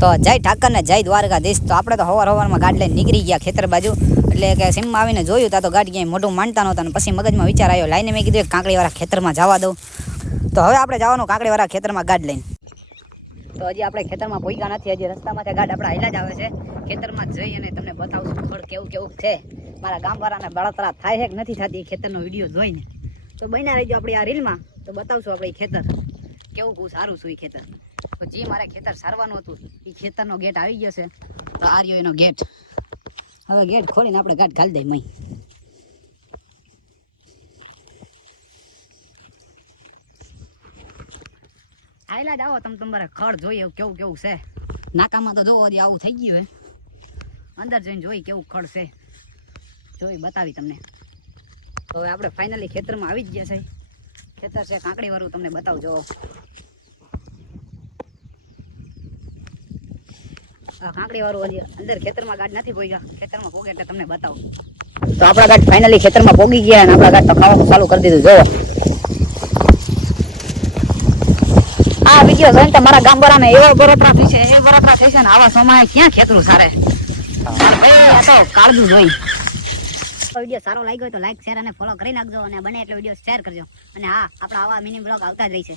તો જય ઠાકર ને જય દ્વારકાધીશ. તો આપણે તો હવારમાં ગાડી લઈને નીકળી ગયા ખેતર બાજુ. એટલે કે સીમમાં આવીને જોયું તા તો ગાડી ક્યાંય મોઢું માંડતા નહોતા અને પછી મગજમાં વિચાર આવ્યો, લાઈને મેં કીધું કાંકડીવાળા ખેતરમાં જવા દઉં. તો હવે આપણે જવાનું કાંકડીવાળા ખેતરમાં ગાડી લઈને. તો હજી આપણે ખેતરમાં પહોંચ્યા નથી, હજી રસ્તામાં ગાડી આપણે હાલ્યા જ આવે છે. ખેતરમાં જઈ અને તમને બતાવશું ફળ કેવું કેવું છે. મારા ગામવાળાને બળતરા થાય છે કે નથી થતી ખેતરનો વિડીયો જોઈને. તો બન્યા રહીજો આપણી આ રીલમાં, તો બતાવશું આપણે ખેતર કેવું બહુ સારું છું. એ ખેતર તો જે મારે ખેતર સારવાનું હતું એ ખેતરનો ગેટ આવી ગયો છે. તો આ રહ્યો એનો ગેટ. હવે ગેટ ખોલીને આપણે ગાંઠ ઘાલી દઈ મય. આયલા જ આવો તમે તમારે ખડ જોઈએ કેવું કેવું છે. નાકામાં તો જોવો હજી આવું થઈ ગયું હે, અંદર જઈને જોઈ કેવું ખડ છે, જોઈ બતાવી તમને. તો હવે આપણે ફાઇનલી ખેતરમાં આવી જ ગયા છે. ખેતર છે કાંકડી વાળું, તમને બતાવું જો. કાંકડી વાળું હજી અંદર ખેતરમાં ગાઢ નથી પોઈ ગયા, ખેતરમાં પોગે એટલે તમને બતાવું. તો આપણા ગાઢ ફાઇનલી ખેતરમાં પોગી ગયા અને આપણા ગાઢ તો ખાવાનું ચાલુ કરી દીધું. જો આ વિડીયો જોઈને તો મારા ગામવાળાને એવો બળતરા થઈ છે, એ બળતરા થઈ છે ને આવા સમયે ક્યાં ખેતરું સારે ભાઈ. તો કાળજું જોઈ. વિડીયો સારો લાગ્યો તો લાઈક શેર અને ફોલો કરી નાખજો, અને બને એટલો વિડીયો શેર કરજો. અને હા, આપણા આવા મિની બ્લોગ આવતા જ રહી છે.